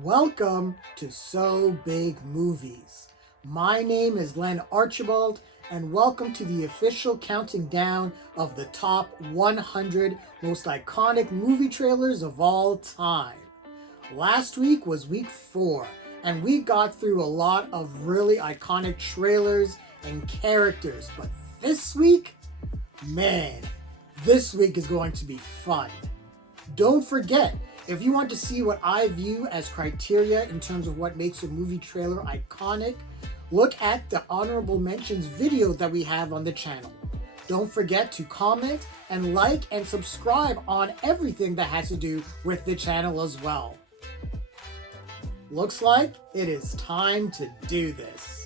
Welcome to So Big Movies. My name is Len Archibald, and welcome to the official counting down of the top 100 most iconic movie trailers of all time. Last week was week 4, and we got through a lot of really iconic trailers and characters, but this week, man, this week is going to be fun. Don't forget, if you want to see what I view as criteria in terms of what makes a movie trailer iconic, look at the honorable mentions video that we have on the channel. Don't forget to comment and like and subscribe on everything that has to do with the channel as well. Looks like it is time to do this.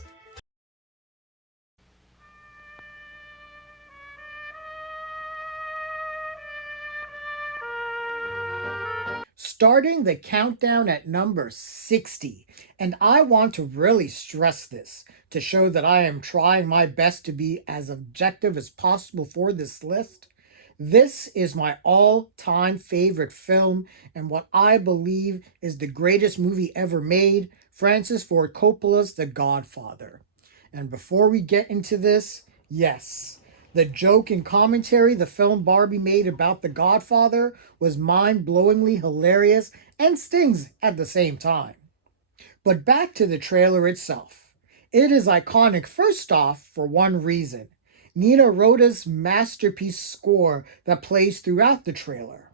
Starting the countdown at number 60. And I want to really stress this to show that I am trying my best to be as objective as possible for this list. This is my all-time favorite film and what I believe is the greatest movie ever made, Francis Ford Coppola's The Godfather. And before we get into this, yes, the joke and commentary the film Barbie made about The Godfather was mind-blowingly hilarious and stings at the same time. But back to the trailer itself. It is iconic first off for one reason: Nina Rota's masterpiece score that plays throughout the trailer.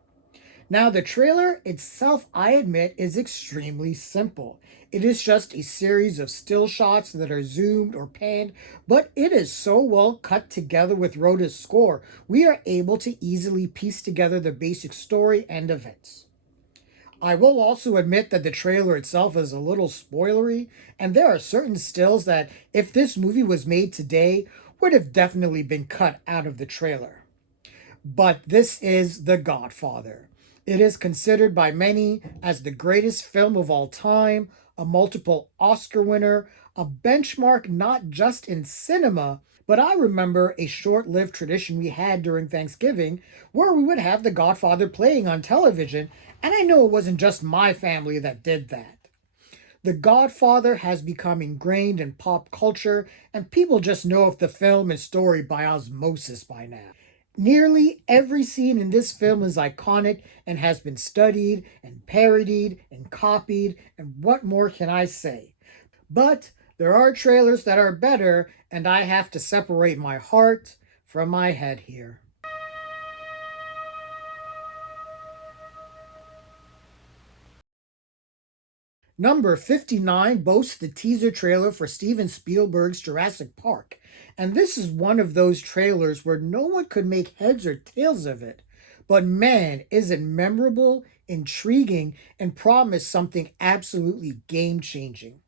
Now, the trailer itself, I admit, is extremely simple. It is just a series of still shots that are zoomed or panned, but it is so well cut together with Rhoda's score, we are able to easily piece together the basic story and events. I will also admit that the trailer itself is a little spoilery, and there are certain stills that, if this movie was made today, would have definitely been cut out of the trailer. But this is The Godfather. It is considered by many as the greatest film of all time, a multiple Oscar winner, a benchmark not just in cinema, but I remember a short lived tradition we had during Thanksgiving where we would have The Godfather playing on television, and I know it wasn't just my family that did that. The Godfather has become ingrained in pop culture, and people just know of the film and story by osmosis by now. Nearly every scene in this film is iconic and has been studied and parodied and copied, and what more can I say? But there are trailers that are better, and I have to separate my heart from my head here. Number 59 boasts the teaser trailer for Steven Spielberg's Jurassic Park, and this is one of those trailers where no one could make heads or tails of it. But man, is it memorable, intriguing, and promise something absolutely game-changing.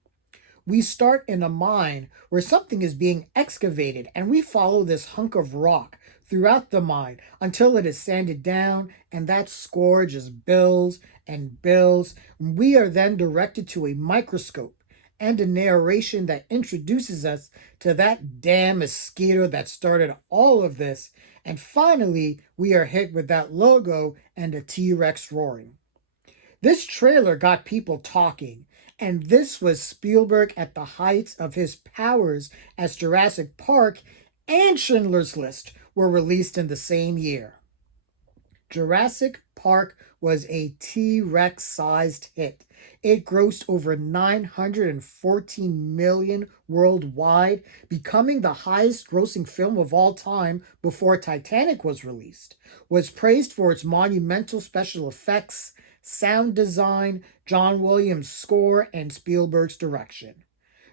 We start in a mine where something is being excavated, and we follow this hunk of rock throughout the mine until it is sanded down, and that score just builds and builds. We are then directed to a microscope and a narration that introduces us to that damn mosquito that started all of this, and finally, we are hit with that logo and a T-Rex roaring. This trailer got people talking, and this was Spielberg at the heights of his powers as Jurassic Park and Schindler's List were released in the same year. Jurassic Park was a T-Rex sized hit. It grossed over 914 million worldwide, becoming the highest grossing film of all time before Titanic was released. Was praised for its monumental special effects, sound design, John Williams' score, and Spielberg's direction.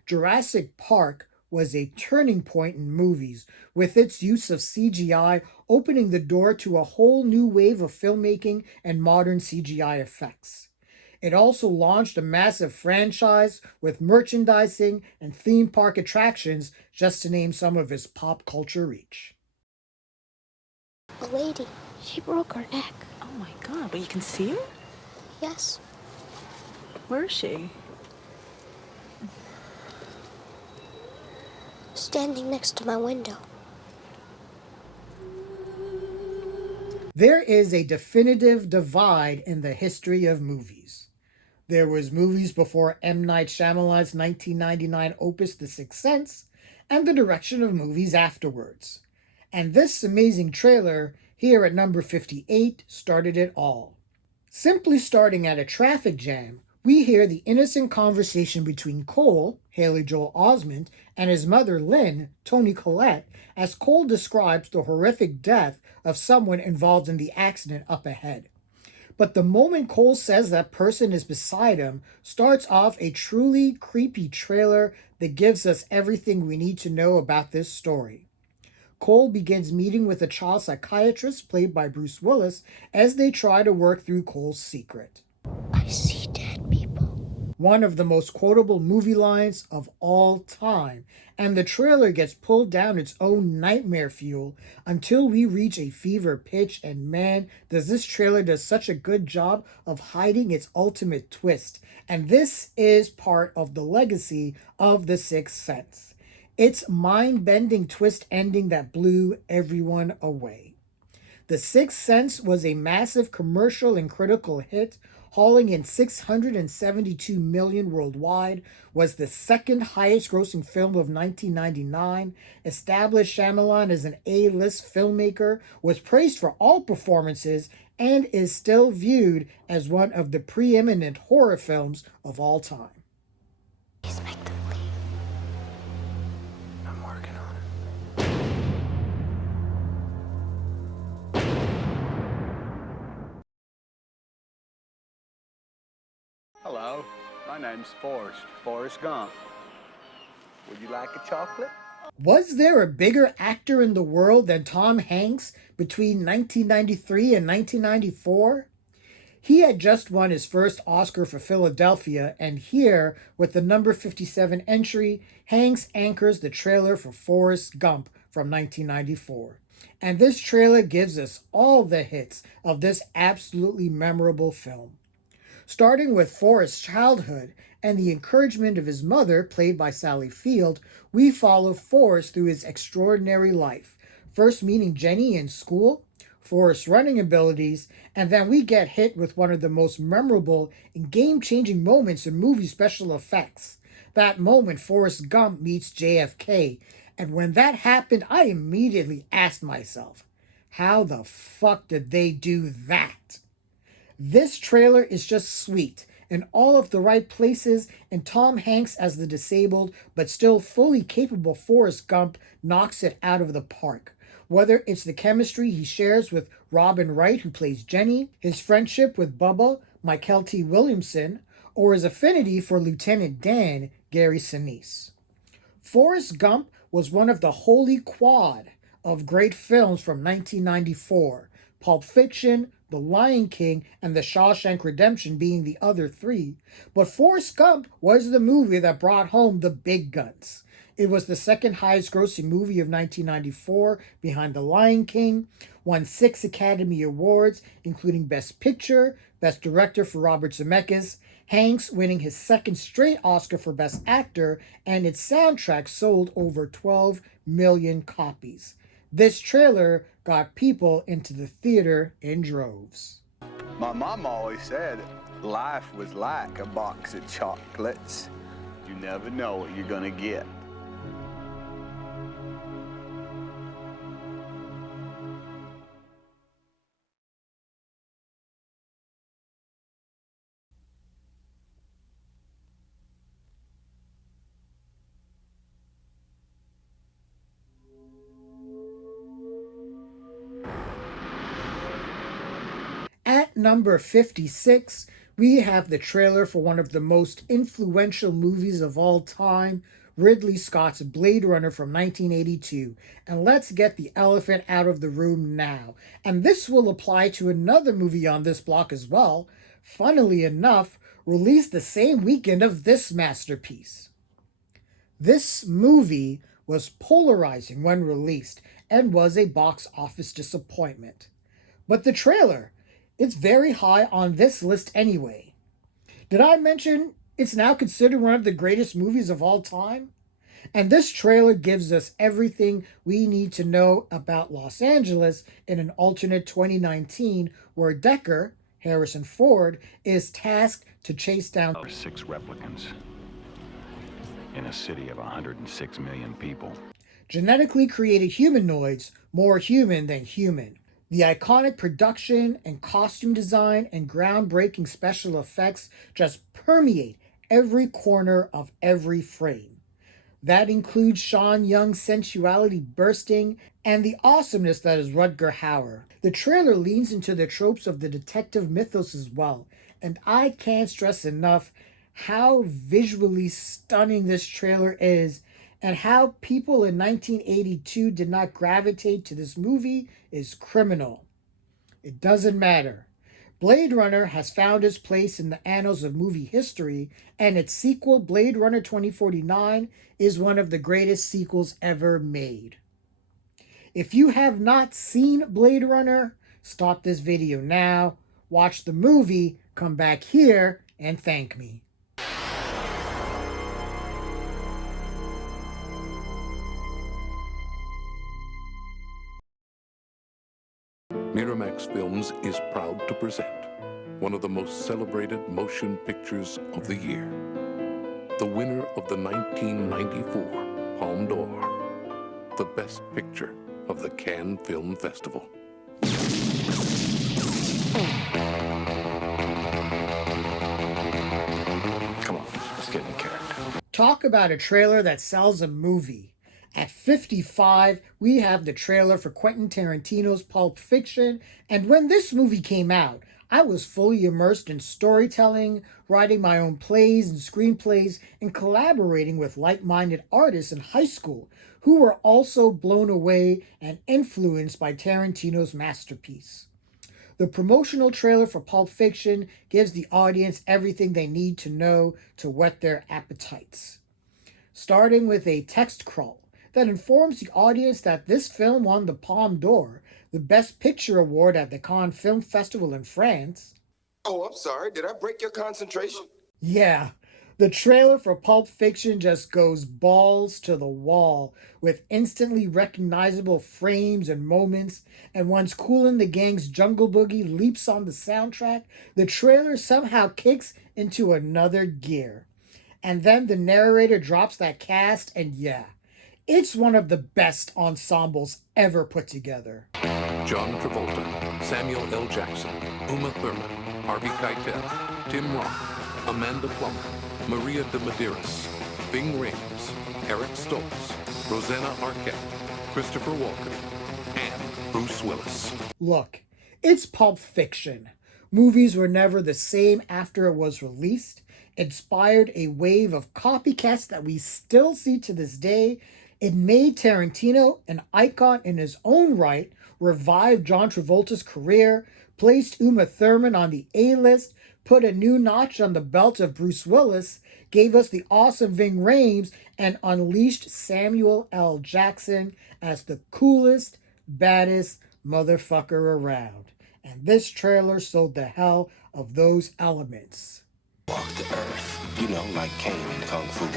Jurassic Park was a turning point in movies, with its use of CGI opening the door to a whole new wave of filmmaking and modern CGI effects. It also launched a massive franchise with merchandising and theme park attractions, just to name some of its pop culture reach. A lady. She broke her neck. Oh my God, but you can see her? Yes. Where is she? Standing next to my window. There is a definitive divide in the history of movies. There was movies before M. Night Shyamalan's 1999 opus The Sixth Sense, and the direction of movies afterwards. And this amazing trailer, here at number 58, started it all. Simply starting at a traffic jam, we hear the innocent conversation between Cole, Haley Joel Osment, and his mother Lynn, Toni Collette, as Cole describes the horrific death of someone involved in the accident up ahead. But the moment Cole says that person is beside him starts off a truly creepy trailer that gives us everything we need to know about this story. Cole begins meeting with a child psychiatrist played by Bruce Willis as they try to work through Cole's secret. I see dead people. One of the most quotable movie lines of all time, and the trailer gets pulled down its own nightmare fuel until we reach a fever pitch, and man, does this trailer do such a good job of hiding its ultimate twist. And this is part of the legacy of The Sixth Sense. Its mind-bending twist ending that blew everyone away. The Sixth Sense was a massive commercial and critical hit, hauling in $672 million worldwide, was the second highest grossing film of 1999, established Shyamalan as an A-list filmmaker, was praised for all performances, and is still viewed as one of the preeminent horror films of all time. Please make them leave. I'm working on it. Hello, my name's Forrest Gump. Would you like a chocolate? Was there a bigger actor in the world than Tom Hanks between 1993 and 1994? He had just won his first Oscar for Philadelphia, and here, with the number 57 entry, Hanks anchors the trailer for Forrest Gump from 1994. And this trailer gives us all the hits of this absolutely memorable film. Starting with Forrest's childhood and the encouragement of his mother, played by Sally Field, we follow Forrest through his extraordinary life, first meeting Jenny in school, Forrest's running abilities, and then we get hit with one of the most memorable and game-changing moments in movie special effects. That moment Forrest Gump meets JFK, and when that happened, I immediately asked myself, how the fuck did they do that? This trailer is just sweet, in all of the right places, and Tom Hanks as the disabled but still fully capable Forrest Gump knocks it out of the park. Whether it's the chemistry he shares with Robin Wright, who plays Jenny, his friendship with Bubba, Michael T. Williamson, or his affinity for Lieutenant Dan, Gary Sinise. Forrest Gump was one of the holy quad of great films from 1994, Pulp Fiction, The Lion King, and The Shawshank Redemption being the other three, but Forrest Gump was the movie that brought home the big guns. It was the second highest grossing movie of 1994 behind The Lion King, won 6 Academy Awards, including Best Picture, Best Director for Robert Zemeckis, Hanks winning his second straight Oscar for Best Actor, and its soundtrack sold over 12 million copies. This trailer got people into the theater in droves. My mom always said life was like a box of chocolates. You never know what you're gonna get. At number 56, we have the trailer for one of the most influential movies of all time, Ridley Scott's Blade Runner from 1982. And let's get the elephant out of the room now. And this will apply to another movie on this block as well, funnily enough, released the same weekend of this masterpiece. This movie was polarizing when released and was a box office disappointment. But the trailer, it's very high on this list anyway. Did I mention it's now considered one of the greatest movies of all time? And this trailer gives us everything we need to know about Los Angeles in an alternate 2019 where Decker, Harrison Ford, is tasked to chase down 6 replicants in a city of 106 million people. genetically created humanoids more human than human. The iconic production and costume design and groundbreaking special effects just permeate every corner of every frame. That includes Sean Young's sensuality bursting and the awesomeness that is Rutger Hauer. The trailer leans into the tropes of the detective mythos as well, and I can't stress enough how visually stunning this trailer is, and how people in 1982 did not gravitate to this movie is criminal. It doesn't matter. Blade Runner has found its place in the annals of movie history, and its sequel, Blade Runner 2049, is one of the greatest sequels ever made. If you have not seen Blade Runner, stop this video now, watch the movie, come back here, and thank me. Miramax Films is proud to present one of the most celebrated motion pictures of the year. The winner of the 1994 Palme d'Or, the best picture of the Cannes Film Festival. Come on, let's get in character. Talk about a trailer that sells a movie. At 55, we have the trailer for Quentin Tarantino's Pulp Fiction, and when this movie came out, I was fully immersed in storytelling, writing my own plays and screenplays, and collaborating with like-minded artists in high school who were also blown away and influenced by Tarantino's masterpiece. The promotional trailer for Pulp Fiction gives the audience everything they need to know to whet their appetites. Starting with a text crawl that informs the audience that this film won the Palme d'Or, the Best Picture award at the Cannes Film Festival in France. Oh, I'm sorry. Did I break your concentration? Yeah, the trailer for Pulp Fiction just goes balls to the wall with instantly recognizable frames and moments, and once Kool and the Gang's Jungle Boogie leaps on the soundtrack, the trailer somehow kicks into another gear. And then the narrator drops that cast, and yeah, it's one of the best ensembles ever put together. John Travolta, Samuel L. Jackson, Uma Thurman, Harvey Keitel, Tim Roth, Amanda Plummer, Maria de Medeiros, Ving Rhames, Eric Stoltz, Rosanna Arquette, Christopher Walken, and Bruce Willis. Look, it's Pulp Fiction. Movies were never the same after it was released, inspired a wave of copycats that we still see to this day. It made Tarantino an icon in his own right, revived John Travolta's career, placed Uma Thurman on the A-list, put a new notch on the belt of Bruce Willis, gave us the awesome Ving Rhames, and unleashed Samuel L. Jackson as the coolest, baddest motherfucker around. And this trailer sold the hell of those elements. Walk the earth, you know, like Kane in Kung Fu.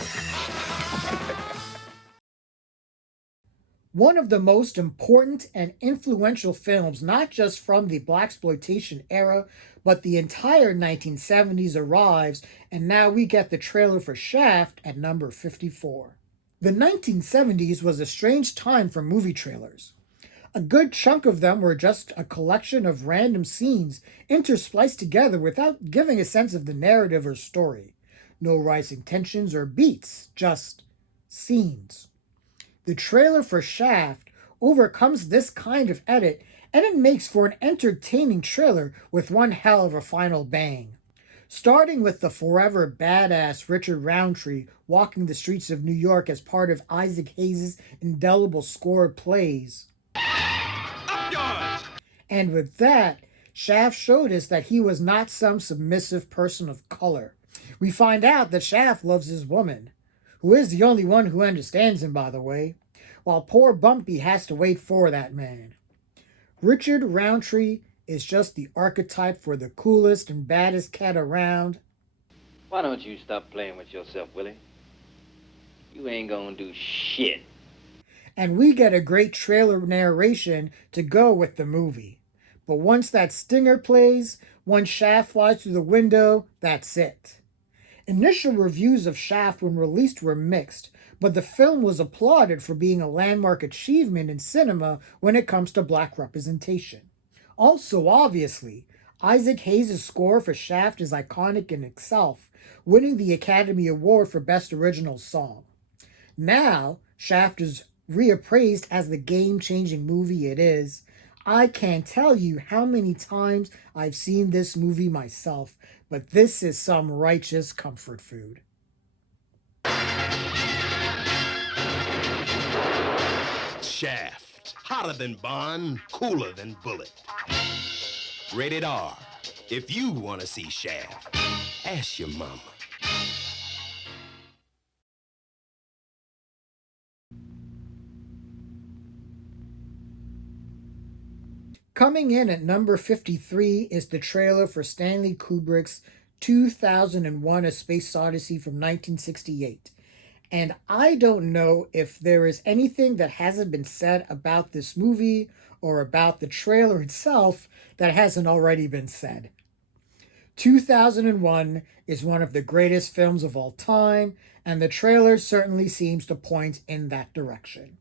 One of the most important and influential films, not just from the blaxploitation era, but the entire 1970s arrives, and now we get the trailer for Shaft at number 54. The 1970s was a strange time for movie trailers. A good chunk of them were just a collection of random scenes interspliced together without giving a sense of the narrative or story. No rising tensions or beats, just scenes. The trailer for Shaft overcomes this kind of edit, and it makes for an entertaining trailer with one hell of a final bang. Starting with the forever badass Richard Roundtree walking the streets of New York as part of Isaac Hayes' indelible score plays. And with that, Shaft showed us that he was not some submissive person of color. We find out that Shaft loves his woman, who is the only one who understands him, by the way, while poor Bumpy has to wait for that man. Richard Roundtree is just the archetype for the coolest and baddest cat around. Why don't you stop playing with yourself, Willie? You ain't gonna do shit. And we get a great trailer narration to go with the movie. But once that stinger plays, Once Shaft flies through the window, that's it. Initial reviews of Shaft when released were mixed, but the film was applauded for being a landmark achievement in cinema when it comes to black representation. Also, obviously, Isaac Hayes' score for Shaft is iconic in itself, winning the Academy Award for Best Original Song. Now, Shaft is reappraised as the game changing movie it is. I can't tell you how many times I've seen this movie myself, but this is some righteous comfort food. Shaft. Hotter than Bond, cooler than Bullet. Rated R. If you want to see Shaft, ask your mama. Coming in at number 53 is the trailer for Stanley Kubrick's 2001 A Space Odyssey from 1968. And I don't know if there is anything that hasn't been said about this movie or about the trailer itself that hasn't already been said. 2001 is one of the greatest films of all time, and the trailer certainly seems to point in that direction.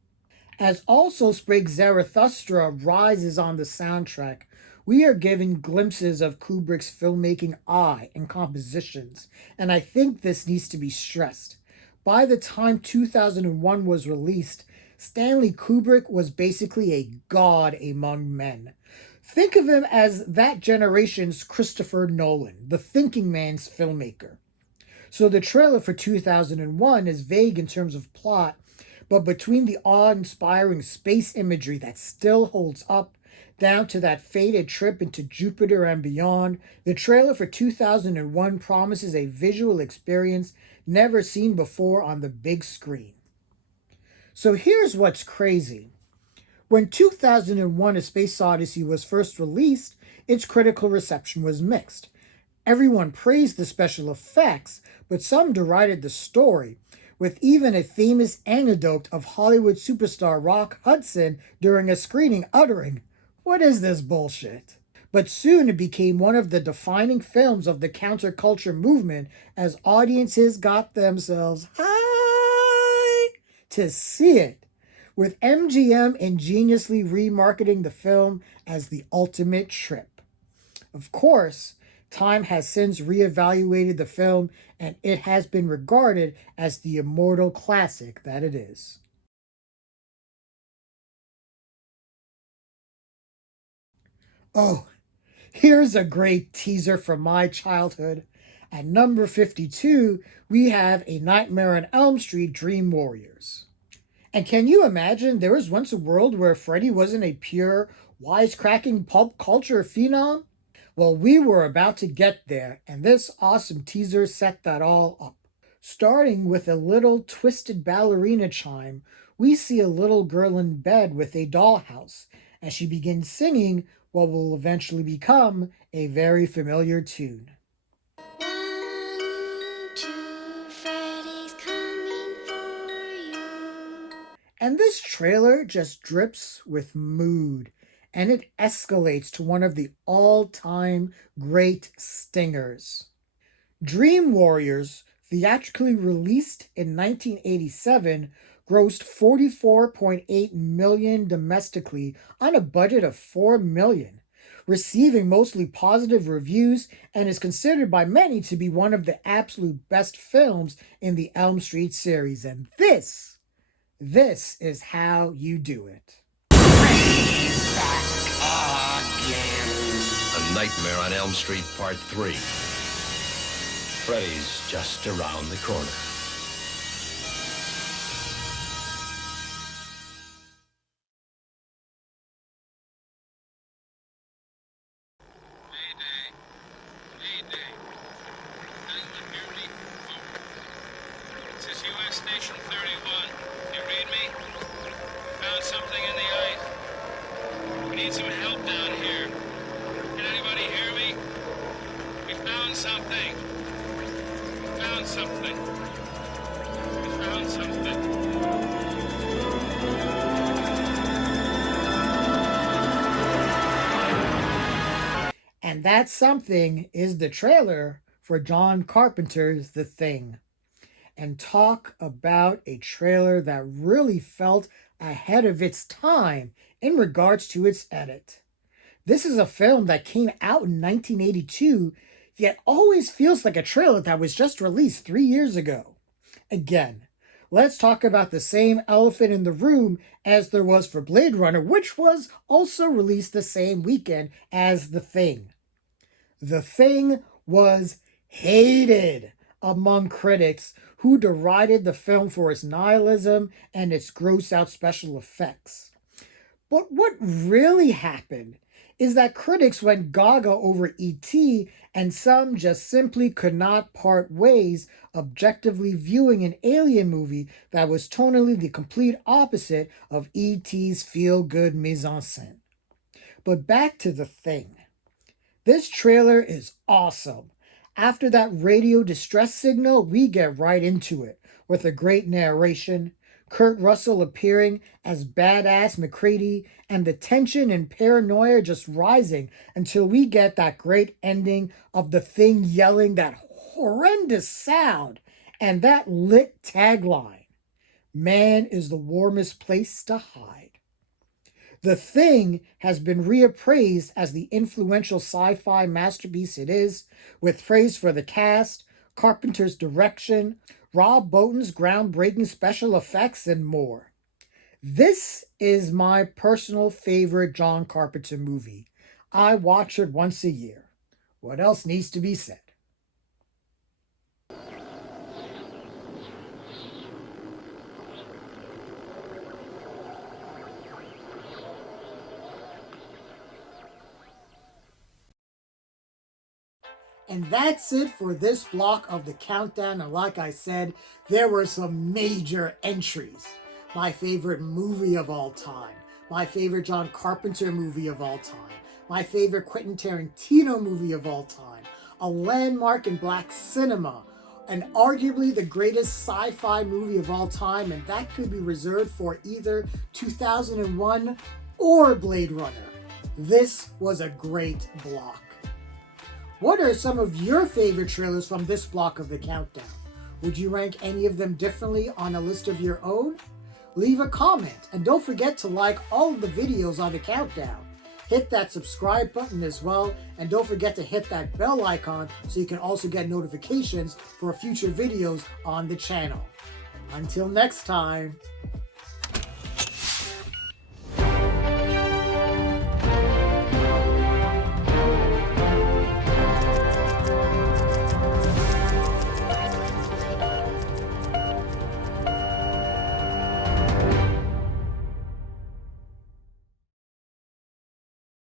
As Also Spake Zarathustra rises on the soundtrack, we are given glimpses of Kubrick's filmmaking eye and compositions, and I think this needs to be stressed. By the time 2001 was released, Stanley Kubrick was basically a god among men. Think of him as that generation's Christopher Nolan, the thinking man's filmmaker. So the trailer for 2001 is vague in terms of plot, but between the awe-inspiring space imagery that still holds up, down to that fated trip into Jupiter and beyond, the trailer for 2001 promises a visual experience never seen before on the big screen. So here's what's crazy. When 2001 A Space Odyssey was first released, its critical reception was mixed. Everyone praised the special effects, but some derided the story, with even a famous anecdote of Hollywood superstar Rock Hudson during a screening uttering, "What is this bullshit?" But soon it became one of the defining films of the counterculture movement as audiences got themselves high to see it, with MGM ingeniously remarketing the film as the ultimate trip. Of course, time has since reevaluated the film, and it has been regarded as the immortal classic that it is. Oh, here's a great teaser from my childhood. At number 52, we have A Nightmare on Elm Street Dream Warriors. And can you imagine there was once a world where Freddy wasn't a pure, wisecracking pulp culture phenom? Well, we were about to get there, and this awesome teaser set that all up. Starting with a little twisted ballerina chime, we see a little girl in bed with a dollhouse, as she begins singing what will eventually become a very familiar tune. 1, 2, Freddy's coming for you. And this trailer just drips with mood, and it escalates to one of the all-time great stingers. Dream Warriors, theatrically released in 1987, grossed $44.8 million domestically on a budget of $4 million, receiving mostly positive reviews and is considered by many to be one of the absolute best films in the Elm Street series. And this is how you do it. A Nightmare on Elm Street Part 3. Freddy's just around the corner. Mayday. Anyone hear me? Over. This is U.S. Station 31. You read me? Found something in the ice. We need some help down here. Can anybody hear me? We found something. We found something. We found something. And And that something is the trailer for John Carpenter's The Thing. And talk about a trailer that really felt ahead of its time in regards to its edit. This is a film that came out in 1982, yet always feels like a trailer that was just released 3 years ago. Again, let's talk about the same elephant in the room as there was for Blade Runner, which was also released the same weekend as The Thing. The Thing was hated among critics who derided the film for its nihilism and its gross out special effects. But what really happened is that critics went gaga over E.T., and some just simply could not part ways objectively viewing an alien movie that was tonally the complete opposite of E.T.'s feel-good mise-en-scène. But back to The Thing. This trailer is awesome. After that radio distress signal, we get right into it with a great narration, Kurt Russell appearing as badass McCready, and the tension and paranoia just rising until we get that great ending of the Thing yelling that horrendous sound and that lit tagline, "Man is the warmest place to hide." The Thing has been reappraised as the influential sci-fi masterpiece it is, with praise for the cast, Carpenter's direction, Rob Bottin's groundbreaking special effects, and more. This is my personal favorite John Carpenter movie. I watch it once a year. What else needs to be said? And that's it for this block of the countdown. And like I said, there were some major entries. My favorite movie of all time. My favorite John Carpenter movie of all time. My favorite Quentin Tarantino movie of all time. A landmark in black cinema. And arguably the greatest sci-fi movie of all time. And that could be reserved for either 2001 or Blade Runner. This was a great block. What are some of your favorite trailers from this block of the countdown? Would you rank any of them differently on a list of your own? Leave a comment, and don't forget to like all of the videos on the countdown. Hit that subscribe button as well, and don't forget to hit that bell icon so you can also get notifications for future videos on the channel. Until next time.